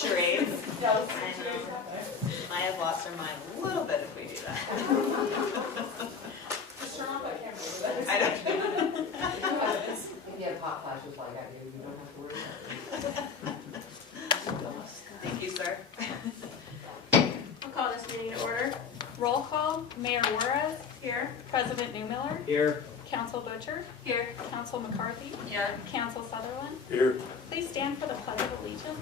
charades. I know. I have lost our mind a little bit if we do that. Just turn off that camera. I don't. If you have hot flashes like I do, you don't have to worry about it. Thank you, sir. I'll call this meeting to order. Roll call, Mayor Juarez. Here. President Newmiller. Here. Council Butcher. Here. Council McCarthy. Here. Council Sutherland. Here. Please stand for the Pledge of Allegiance.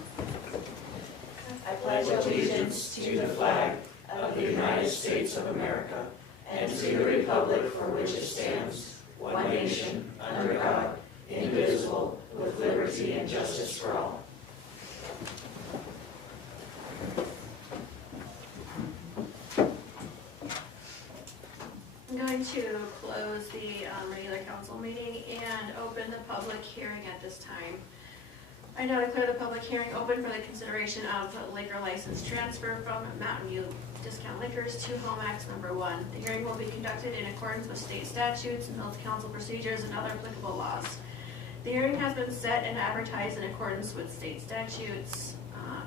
I pledge allegiance to the flag of the United States of America and to the republic for which it stands, one nation, under God, indivisible, with liberty and justice for all. I'm going to close the regular council meeting and open the public hearing at this time. I now declare the public hearing open for the consideration of liquor license transfer from Mountain View Discount Liquors to Homax Number 1. The hearing will be conducted in accordance with state statutes, Mills Council procedures, and other applicable laws. The hearing has been set and advertised in accordance with state statutes.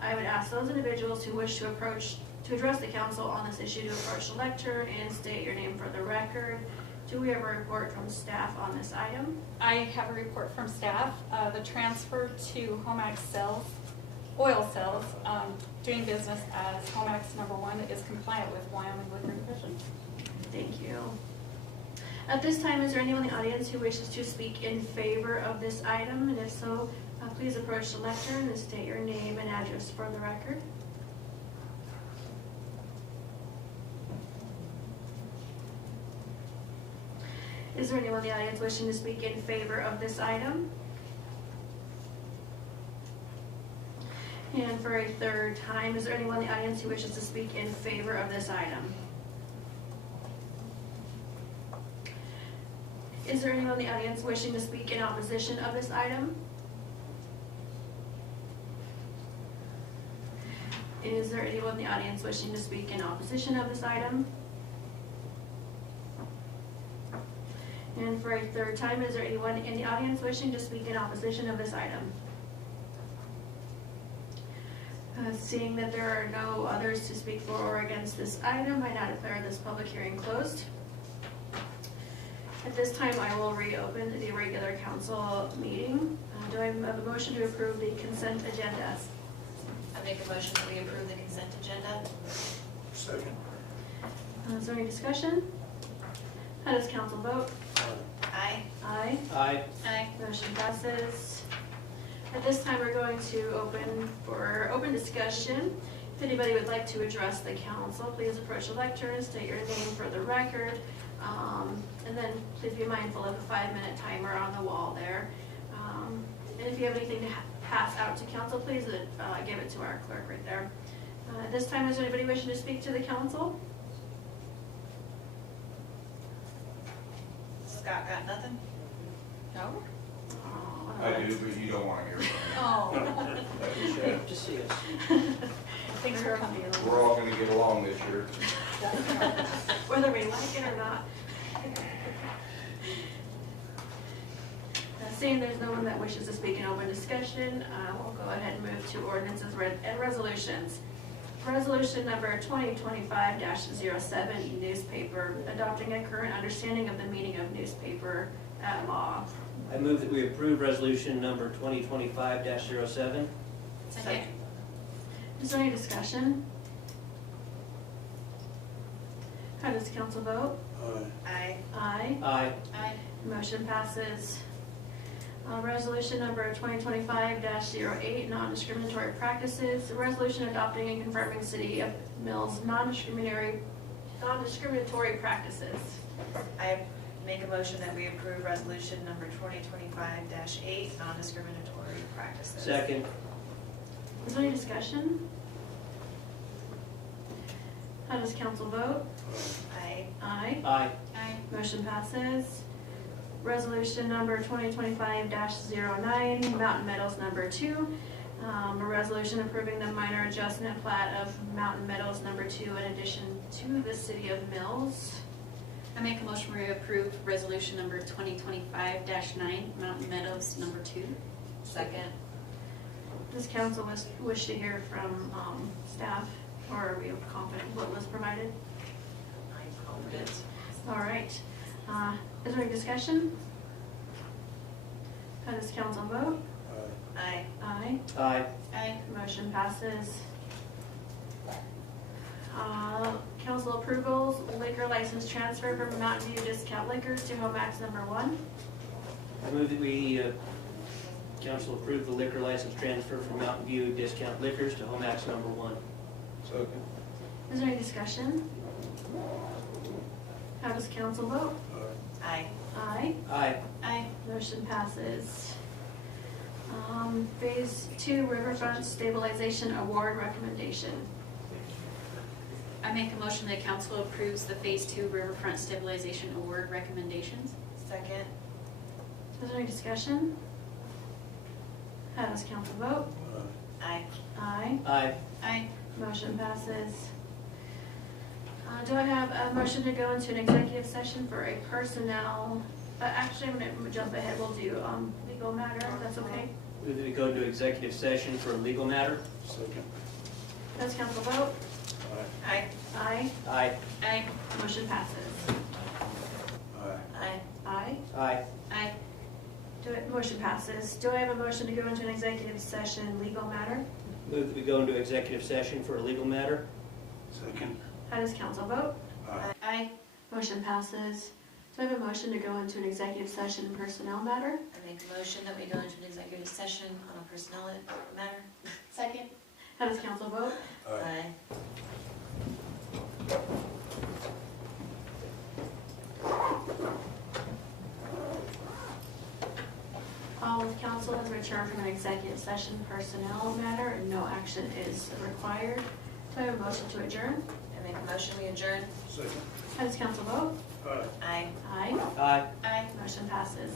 I would ask those individuals who wish to address the council on this issue to approach the lectern and state your name for the record. Do we have a report from staff on this item? I have a report from staff. The transfer to Homax Sales, oil sales, doing business as Homax Number 1 is compliant with Wyoming Liquor Division. Thank you. At this time, is there anyone in the audience who wishes to speak in favor of this item? And if so, please approach the lectern and state your name and address for the record. Is there anyone in the audience wishing to speak in favor of this item? And for a third time, is there anyone in the audience who wishes to speak in favor of this item? Is there anyone in the audience wishing to speak in opposition of this item? Is there anyone in the audience wishing to speak in opposition of this item? And for a third time, is there anyone in the audience wishing to speak in opposition of this item? Seeing that there are no others to speak for or against this item, I now declare this public hearing closed. At this time, I will reopen the regular council meeting. Do I have a motion to approve the consent agenda? I make a motion that we approve the consent agenda. Second. Is there any discussion? How does council vote? Aye. Aye. Aye. Aye. Motion passes. At this time, we're going to open for open discussion. If anybody would like to address the council, please approach the lectern, state your name for the record, and then please be mindful of the 5-minute timer on the wall there. And if you have anything to pass out to council, please give it to our clerk right there. At this time, is there anybody wishing to speak to the council? Scott got nothing? No? I do, but you don't want to hear from me. Oh. To see us. Thanks for coming. We're all going to get along this year. Whether we like it or not. Seeing there's no one that wishes to speak in open discussion, we'll go ahead and move to ordinances and resolutions. Resolution number 2025-07, newspaper, adopting a current understanding of the meaning of newspaper at law. I move that we approve resolution number 2025-07. Second. Is there any discussion? How does council vote? Aye. Aye. Aye. Aye. Motion passes. Resolution number 2025-08, non-discriminatory practices. A resolution adopting and confirming City of Mills non-discriminatory practices. I make a motion that we approve resolution number 2025-8, non-discriminatory practices. Second. Is there any discussion? How does council vote? Aye. Aye. Aye. Aye. Motion passes. Resolution number 2025-09, Mountain Meadows number 2. A resolution approving the minor adjustment plat of Mountain Meadows number 2 in addition to the City of Mills. I make a motion to approve resolution number 2025-9, Mountain Meadows number 2. Second. Does council wish to hear from staff, or are we confident what was provided? I'm confident. All right. Is there any discussion? How does council vote? Aye. Aye. Aye. Aye. Motion passes. Council approvals, liquor license transfer from Mountain View Discount Liquors to Homax number 1. I move that we, council approve the liquor license transfer from Mountain View Discount Liquors to Homax number 1. Second. Is there any discussion? How does council vote? Aye. Aye. Aye. Aye. Motion passes. Phase 2 Riverfront Stabilization Award Recommendation. I make a motion that council approves the Phase 2 Riverfront Stabilization Award recommendations. Second. Is there any discussion? How does council vote? Aye. Aye. Aye. Aye. Motion passes. Do I have a motion to go into an executive session for a personnel, actually, I'm gonna jump ahead, we'll do legal matter, if that's okay? Move that we go into executive session for a legal matter. Second. Does council vote? Aye. Aye. Aye. Aye. Motion passes. Aye. Aye. Aye. Aye. Aye. Motion passes. Do I have a motion to go into an executive session, legal matter? Move that we go into executive session for a legal matter. Second. How does council vote? Aye. Aye. Motion passes. Do I have a motion to go into an executive session personnel matter? I make a motion that we go into an executive session on a personnel matter. Second. How does council vote? Aye. All of council has returned from an executive session personnel matter and no action is required. Do I have a motion to adjourn? I make a motion we adjourn. Second. How does council vote? Aye. Aye. Aye. Aye. Aye. Motion passes.